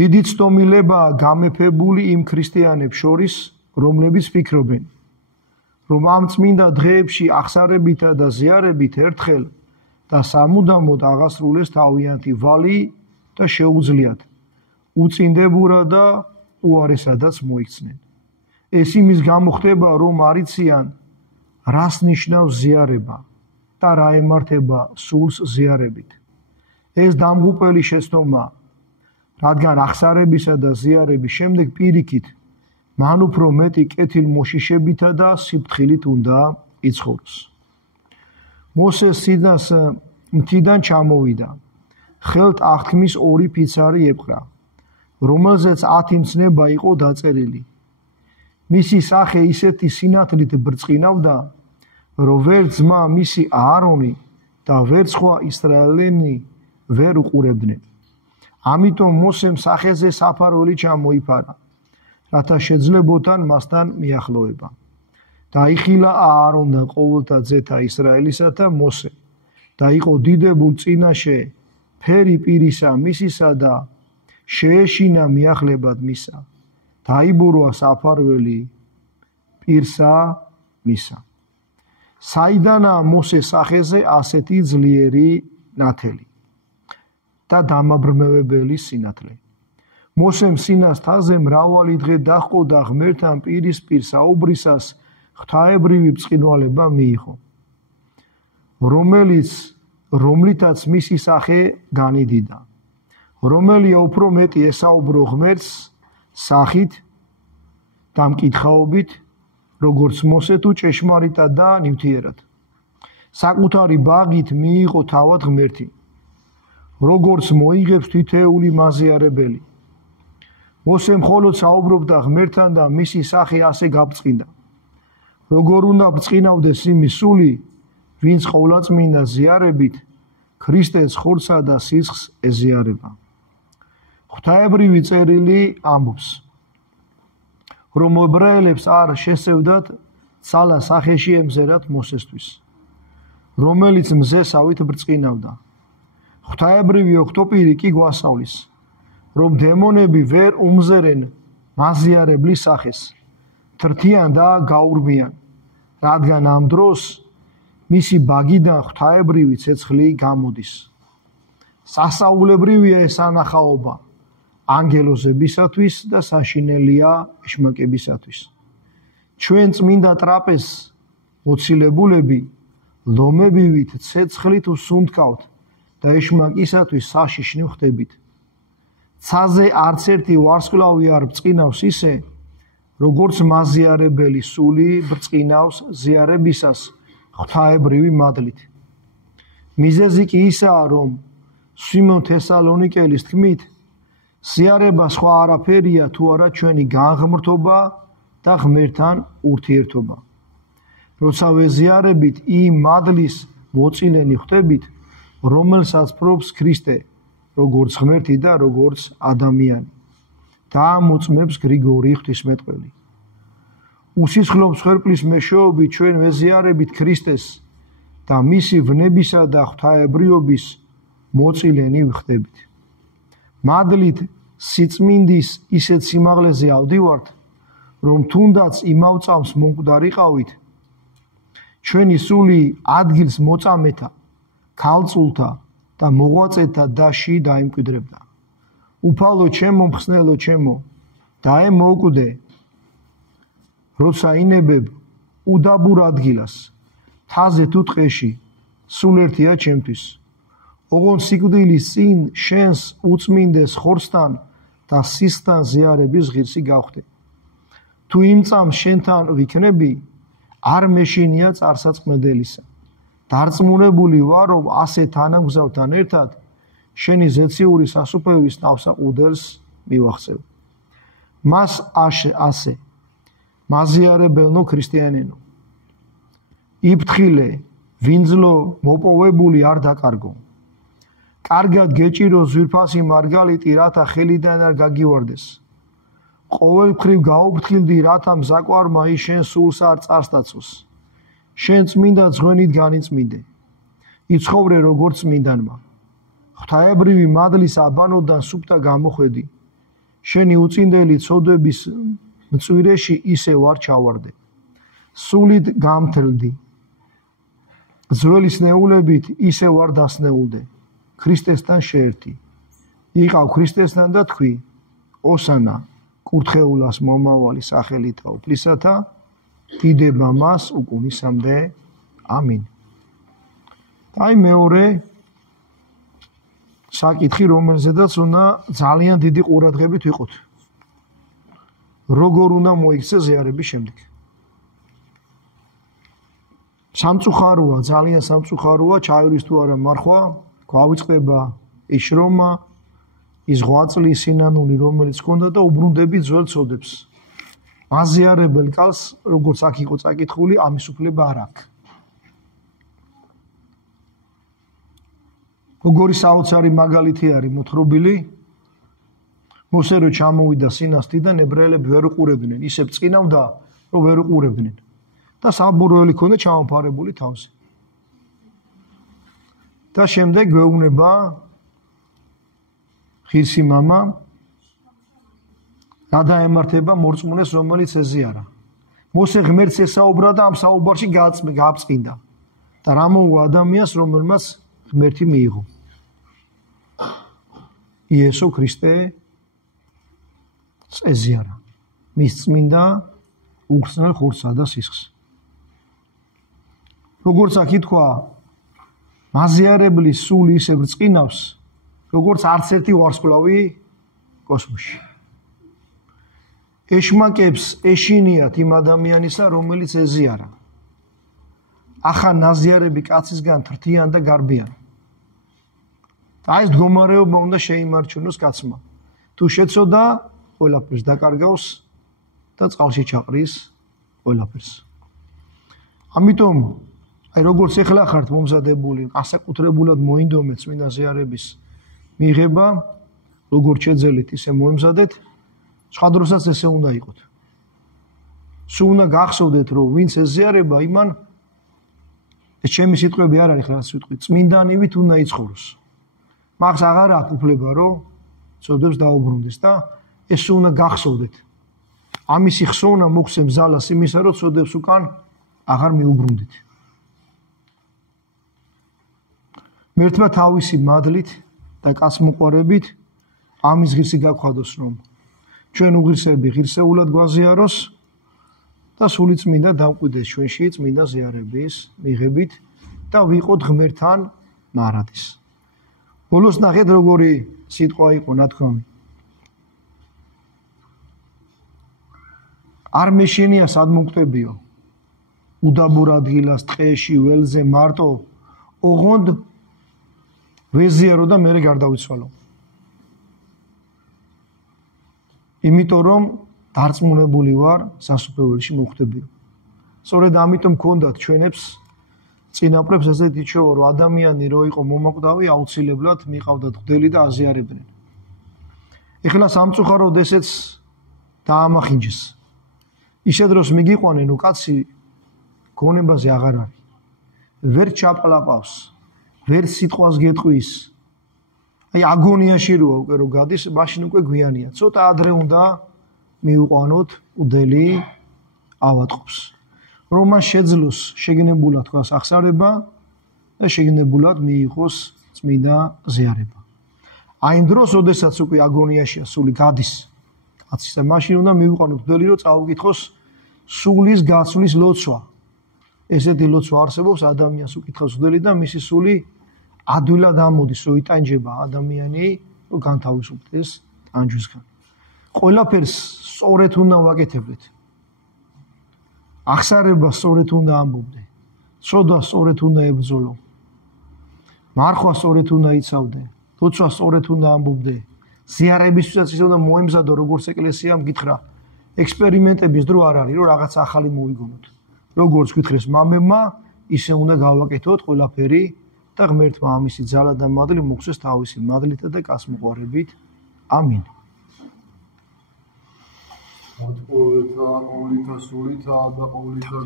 დიდი ცდომილებაა გამეფებული იმ ქრისტიანებს შორის, რომლებიც ფიქრობენ, რომ ამ წმინდა დღეებში ახსარებითა და ზიარებით ერთხელ და სამუდამოდ აღასრულეს თავიანთი ვალი და შეუძლიათ უწინდებურად და უარესადაც მოიქცნენ. ეს იმის გამო ხდება, რომ არიციან, რას ნიშნავს ზიარება და რა ემართება სულს ზიარებით. ეს დამღუპელი შეცდომა, რადგან ახსარებისა და ზიარების შემდეგ პირიქით, მან უფრო მეტი კეთილმოშიშებითა და სიფრთხილით უნდა იცხოვროს. მოსეს სინას მთიდან ჩამოვიდა, ხელთ აღთქმის 2 ფიცარი ეპყრა, რომელზეც 10 მცნება იყო დაწერილი. მისი სახე ისეთი სინათლით ბრწყინავდა, რომ ვერ ძმა მისი აარონი და ვერ სხვა ისრაელენი ვერ უყურებდნენ. ამიტომ მოსემ სახეზე საფარველი ჩამოიფარა, რათა შეძლებოდნენ მასთან მიახლოება. დაიხილა აარონ და ყოველთა ძეთა ისრაელისათა მოსე და იყო დიდებულ წინაშე ფერი პირისა მისისა და შეეშინა მიახლებად მისა. დაიბურვა საფარველი პირსა მისა. საიდანაა მოსეს სახეზე ასეთი ძლიერი ნათელი და დამაბრმევებელი სინათლე. მოსემ სინას თაზე მრავალი დღე დაჰყო და ღმერთთან პირისპირ საუბრისას ღვთაებრივი ბრწყინვალება მიიღო, რომლითაც მისი სახე განიდიდა. რომელია უფრო მეტი ესაუბრო ღმერთს სახით და მკითხაობით, როგორც მოსე თუ ჭეშმარიტად და ნივთიერად. საკუთარი ბაღით მიიღო თავად ღმერთი, როგორც მოიღებს თითეული მაზიარებელი. მოსე მხოლოდ საუბრობდა ღმერთთან და მისი სახე ასე გაბრწყინდა. როგორ უნდა ბრწყინავდეს იმის სული, ვინც ყოვლადწმინდა ზიარებით ქრისტეს ხორცსა და სისხლს ეზიარება. ღვთაებრივი წერილი ამბობს, რომ ებრაელებს არ შესევდათ ცალა სახეში ემზერათ მოსესთვის, რომელიც მზესავით ბრწყინავდა. ღვთაებრივი ოქტოპირი კი გვასწავლის, რომ დემონები ვერ უმზერენ მაზიარებლის სახეს, თრთიან და გაურბიან, რადგან ამ დროს მისი ბაგიდან ღვთაებრივი ცეცხლი გამოდის. სასაულებრივია ეს ანახაობა ანგელოზებისათვის და საშინელია ეშმაკებისათვის. ჩვენ წმინდა ტრაპეზს მოცილებულები ლომებივით ცეცხლით ვსუნთქავთ და ეშმაკისათვის საშიშნი ვხდებით. ცაზე არც ერთი ვარსკვლავი არ ბრწყინავს ისე, როგორც მაზიარებელი სული ბრწყინავს ზიარებისას ღვთაებრივი მადლით. მიზეზი კი ისაა, რომ სიმონ თესალონიკელის თქმით, ზიარება სხვა არაფერია თუ არა ჩვენი განღმრთობა და ღმერთთან ურთიერთობა. როცა ვეზიარებით იმ მადლის მოწილენი ხდებით, რომელსაც ფრობს ქრისტე, როგორც ღმერთი და როგორც ადამიანი. და მოწმებს გრიგორი ღვთისმეტყველი. უსისხლო მსხვერპლის მეშვეობით ჩვენ ვეზიარებით ქრისტეს და მისი ვნებისა და ღვთაებრიობის მოწილენი ვხდებით. მადლით სიწმინდის ისეთ სიმაღლეზე ავდივართ, რომ თუნდაც იმავ წამს მომკვდარიყავით, ჩვენი სული ადგილს მოწამეთა, ქალწულთა და მოღვაწეთა დასში დაიმკვიდრებდა. უფალო ჩემო, მხსნელო ჩემო, დაემოკვდე, როცა ინებებ უდაბურ ადგილას, თაზე თუ ტყეში, სულ ერთია ჩემთვის. ოღონდ სიკვდილის წინ შენს უწმინდეს ხორცთან და სისხლთან ზიარების ღირსი გავხდე. თუ იმ წამს შენთან ვიქნები, არ მეშინია წარსაწმედელისა. დარწმუნებული ვარ, რომ ასე თანამგზავრთან ერთად შენი ზეციური სასუფევის ნავსაყუდელს მივახცევ. მას ასე მაზიარებელნო ქრისტიანენო, იფრთხილე, ვინძლო მოპოვებული არ დაკარგო. კარგად გეჭირო ზვირფასი მარგალიტი, რათა ხელიდან არ გაგივარდეს. ყოველმხრივ გაუფრთხილდი, რათა მზაკვარმა ის შენ სულს არ წარსდაცოს. შენ წმინდა ძღვენით განიწმინდე. იცხოვრე როგორც წმინდანმა. ღვთაებრივი მადლის აბანოდან სუფთა გამოხედი, შენი უწინდელი ცოდვების მწვირეში ისე ვარ ჩავარდე. სულით გამთლდი. ძველის ნეულებით ისე ვარ დასნეულდე. ქრისტესთან შეერთი. იყავ ქრისტესთან და თქვი, ოსანა, კურთხეულას მომავალი სახელითა უფლისათა, დიდება მას უკუნისამდე. ამინ. აი მეორე საკითხი, რომელზედაც უნდა ძალიან დიდი ყურადღებით ვიყოთ. როგორ უნდა მოიქცე ზიარების შემდეგ. სამწუხაროა, ძალიან სამწუხაროა, ჩაივლის თუ არა მარხვა, გვავიწყდება ის შრომა, ის ღვაწლი, სინანული, რომელიც ჰქონდა და უბრუნდები ძველ ცოდებს. მაზიარებელ კალს, როგორც აქ იყო წაკითხული, ამის უფლება არ აქვს. როგორი საოცარი მაგალითი არის მოთხრობილი, მოსე რო ჩამოვიდა სინასტიდან, ებრაელები ვერ უყურებდნენ, ისე წინავდა, რომ ვერ უყურებდნენ. და საბურველი ქონდა ჩამოფარებული თავზე. და შემდეგ გვეუბნება ღირსი მამა რა დაემართება მორწმუნეს, რომელიც ეზიარა. მოსე ღმერთს ესაუბრა და ამ საუბარში გააბწყინდა. და რა მოუვა ადამიანს, რომელმაც ღმერთი მიიღო. იესო ქრისტე ეზიარა მის წმინდა უგრძნელ ხორცსა და სისხლს. როგორც აქ ითქვა, მაზიარებლის სული ისე ბრწყინავს, როგორც არც ერთი ვარსკვლავი კოსმოსში. ეშმაკებს ეშინიათ იმ ადამიანისა, რომელიც ეზიარა. ახლა ნაზიარები კაცისგან თრთიან და გარბიან. აი ეს მდგომარეობა უნდა შეიმარჯვენოს კაცმა. თუ შეცოდა, ყველაფერს დაკარგავს და წყალში ჩაყრის ყველაფერს. ამიტომ აი როგორც ეხლა ხართ მომზადებული, ასაკუთრებულად მოინდომეთ წმინდა ზიარების მიღება, როგორც შეძელით, ისე მოემზადეთ, სხვა დროსაც ესე უნდა იყოთ. სულ უნდა გახსოვდეთ, რომ ვინც ეზიარება, იმან ეს ჩემი სიტყვები არ არის, რაც ვიტყვი, წმინდანივით უნდა იცხოვროს. მაგას აღარ აქვს უფლება, რომ ცოდვებს დაუბრუნდეს და ეს უნდა გახსოვდეთ. ამისი ხსოვნა მოგცემს ძალას იმისა, რომ ცოდვებს უკან აღარ მიუბრუნდეთ. მერთმა თავისი მადლით და კაცმოყვარებით ამის ღირსი გაგხადოს, რომ ჩვენ უღირსები ღირსეულად გვაზიაროს და სული წმინდა დამკვიდრდეს ჩვენში წმინდა ზიარების მიღებით და ვიყოთ ღმერთთან მარადის. ბოლოს ნახეთ, როგორი სიტყვა იყო ნათქვამი. არ მეშენია სად მოგტებიო, უდაბურ ადგილას, ტყეში, ველზე, მარტო, ოღონდ ვეზიარო და მერე გარდავიცვალო. იმიტომ რომ დარწმუნებული ვარ, სასუფეველში მოხვდებიო. სწორედ ამიტომ გქონდათ ჩვენებს წინაპრებს ესეთი ჩვევა, რომ ადამიანი რო იყო მომაკვდავი, აუცილებლად მიყავდათ მღვდელი და აზიარებდნენ. ეხლა სამწუხაროდ ესეც დაამახინჯეს. ისე დროს მიგიყვანენ, რომ კაცი გონებაზე აღარ არის. ვერ ჩაპლაპავს, ვერ სიტყვას გეტყვის. აი აგონიაში როა უკვე რო გადის, მაშინ უკვე გვიანია. ცოტა ადრე უნდა მიუყვანოთ მღვდელი ავატყობს. რომ მას შეძლოს შეგნებულად თქვას ახსარება და შეგნებულად მიიღოს წმინდა ზიარება. აი იმ დროს, ოდესაც უკვე აგონიაშია სული გადის კაცის, მაშინ უნდა მიუყვანოთ მღვდელი, რომ წაუკითხოს სულის გაცვლის ლოცვა. ესეთი ლოცვა არსებობს, ადამიანს უკითხავს მღვდელი და მისი სული ადვილად ამოდის, რომ იტანჯება ადამიანი, რომ განთავისუფლდეს ტანჯვისგან. ყველაფერს სწორედ უნდა ვაკეთებდეთ. ახსარება სწორედ უნდა ამბობდე, ცოდვა სწორედ უნდა ებრძოლო, მარხვა სწორედ უნდა იცავდე, ლოცვა სწორედ უნდა ამბობდე, ზიარებისთვისაც ისე უნდა მოემზადო, როგორც ეკლესიამ გითხრა, ექსპერიმენტების დრო არ არის, რომ რაღაც ახალი მოვიგონოთ. როგორც გითხრეს მამებმა, ისე უნდა გავაკეთოთ ყველაფერი და ღმერთმა ამისი ძალა და მადლი მოგცეს თავისი მადლითა და კაცმოყვარებით. ამინ. ყოველთა სულითა და ყოველთა